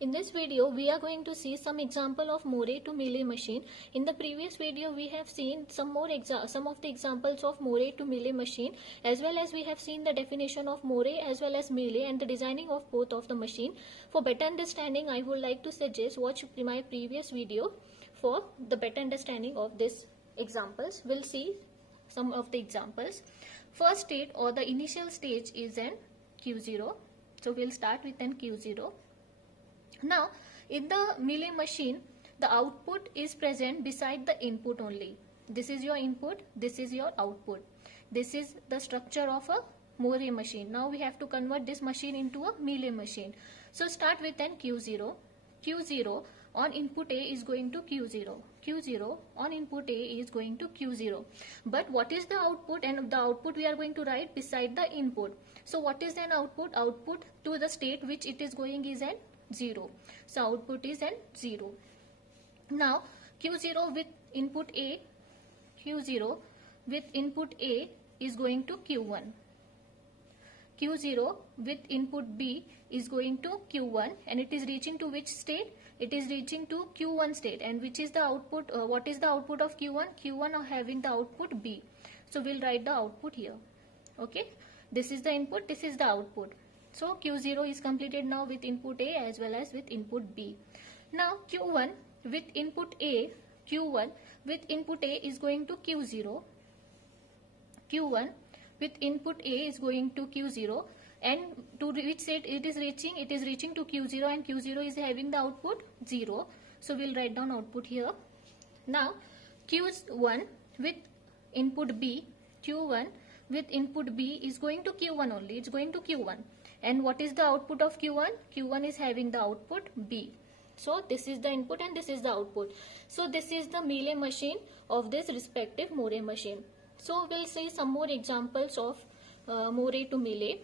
In this video, we are going to see some example of Moore to Mealy machine. In the previous video, we have seen some of the examples of Moore to Mealy machine, as well as we have seen the definition of Moore as well as Mealy and the designing of both of the machine. For better understanding, I would like to suggest watch my previous video for the better understanding of these examples. We'll see some of the examples. First state or the initial stage is an Q0. So we'll start with an Q0. Now, in the Mealy machine, the output is present beside the input only. This is your input, this is your output. This is the structure of a Moore machine. Now we have to convert this machine into a Mealy machine. So start with an Q0. Q0 on input A is going to Q0. Q0 on input A is going to Q0. But what is the output? And the output we are going to write beside the input. So what is an output? Output to the state which it is going is an 0. So output is an 0. Now Q0 with input A, Q0 with input A is going to Q1. Q0 with input B is going to Q1, and it is reaching to which state? It is reaching to Q1 state, and which is the output? What is the output of Q1? Q1 are having the output B. So we'll write the output here. Okay, this is the input, this is the output. So Q0 is completed now with input A as well as with input B. Now Q1 with input A, Q1 with input A is going to Q0. Q1 with input A is going to Q0, and to which state it is reaching? It is reaching to Q0, and Q0 is having the output 0. So we'll write down output here. Now Q1 with input B, Q1 with input B is going to Q1 only. It's going to Q1. And what is the output of Q1? Q1 is having the output B. So this is the input and this is the output. So this is the Mealy machine of this respective Moore machine. So we'll see some more examples of Moore to Mealy.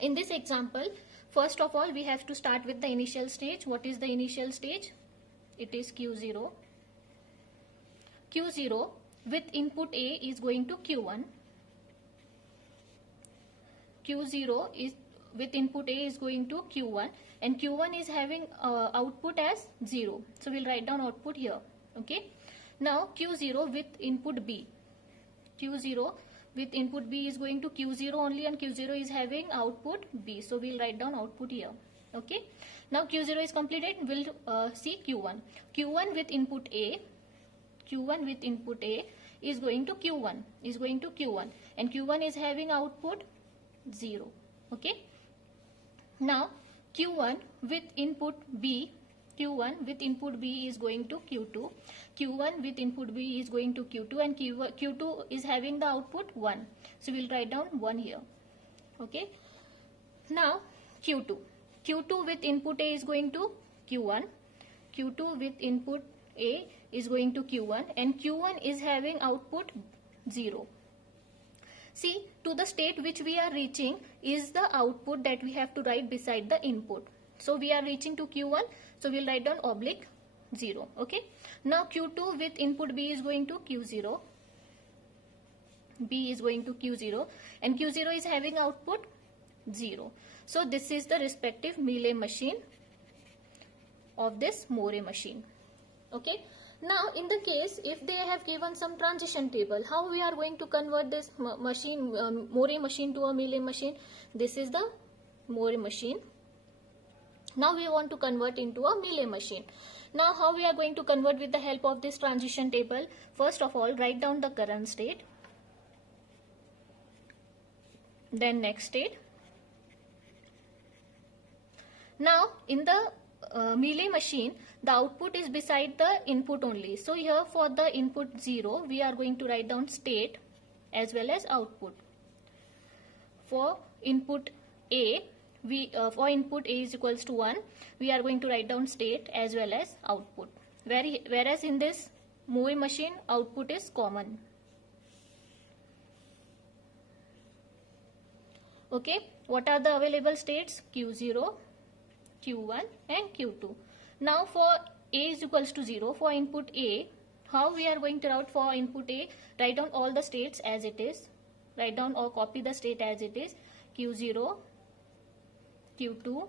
In this example, first of all, we have to start with the initial stage. What is the initial stage? It is Q0. Q0 with input A is going to Q1. Q0 is with input A is going to Q1, and Q1 is having output as 0. So we'll write down output here. Okay. Now Q0 with input B. Q0 with input B is going to Q0 only, and Q0 is having output B. So we'll write down output here. Okay. Now Q0 is completed. We'll see Q1. Q1 with input A. Q1 with input A is going to Q1. Is going to Q1, and Q1 is having output 0. Okay. Now Q1 with input B, Q1 with input B is going to Q2. Q1 with input B is going to Q2, and Q2 is having the output 1. So we'll write down 1 here. Okay. Now Q2. Q2 with input A is going to Q1. Q2 with input A is going to Q1, and Q1 is having output 0. See, to the state which we are reaching is the output that we have to write beside the input. So we are reaching to Q1, so we'll write down oblique 0. Okay. Now Q2 with input B is going to Q0. B is going to Q0, and Q0 is having output 0. So this is the respective Mealy machine of this Moore machine. Okay. Now in the case if they have given some transition table, how we are going to convert this machine, Moore machine to a Mealy machine? This is the Moore machine. Now we want to convert into a Mealy machine. Now how we are going to convert with the help of this transition table? First of all, write down the current state, then next state. Now in the Mealy machine, the output is beside the input only. So here for the input 0, we are going to write down state as well as output. For input A, for input A is equals to 1, we are going to write down state as well as output. Whereas in this Moore machine, output is common. Okay, what are the available states? Q0, Q1 and Q2. Now for A is equals to 0, for input A, how we are going to write for input A? Write down all the states as it is. Write down or copy the state as it is. Q0, Q2,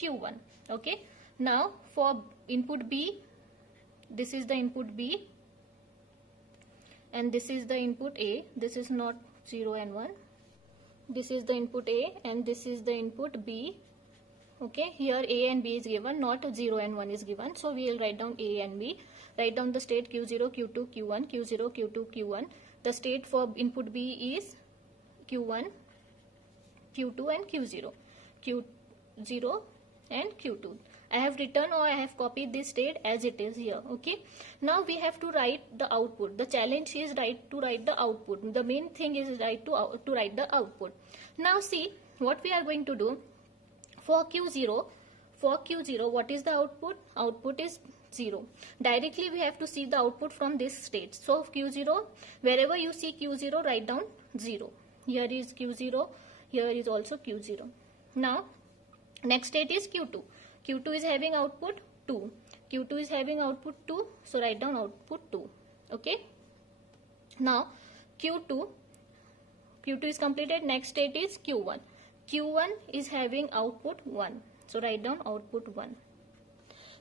Q1. Okay. Now for input B, this is the input B and this is the input A. This is not 0 and 1. This is the input A and this is the input B. Okay, here A and B is given, not 0 and 1 is given. So we will write down A and B. Write down the state Q0, Q2, Q1, Q0, Q2, Q1. The state for input B is Q1, Q2 and Q0. Q0 and Q2. I have written or I have copied this state as it is here. Okay. Now we have to write the output. The challenge is to write the output. The main thing is to write the output. Now see what we are going to do. For Q0, what is the output? Output is 0. Directly we have to see the output from this state. So Q0, wherever you see Q0, write down 0. Here is Q0, here is also Q0. Now next state is Q2. Q2 is having output 2. Q2 is having output 2. So write down output 2. Okay. Now Q2 is completed. Next state is Q1. Q1 is having output 1. So write down output 1.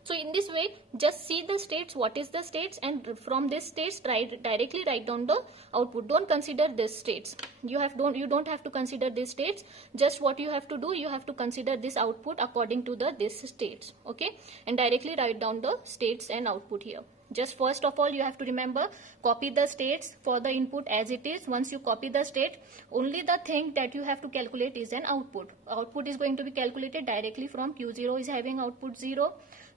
So in this way, just see the states, what is the states, and from this states directly write down the output. Don't consider these states. You don't have to consider these states. Just what you have to do, you have to consider this output according to this states. Okay, and directly write down the states and output here. Just first of all, you have to remember, copy the states for the input as it is. Once you copy the state, only the thing that you have to calculate is an output. Output is going to be calculated directly from Q0 is having output 0,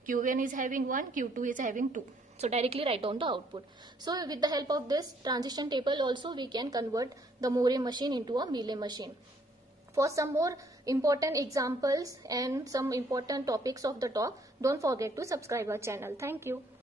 Q1 is having 1, Q2 is having 2. So directly write down the output. So with the help of this transition table also, we can convert the Moore machine into a Mealy machine. For some more important examples and some important topics of the talk, don't forget to subscribe our channel. Thank you.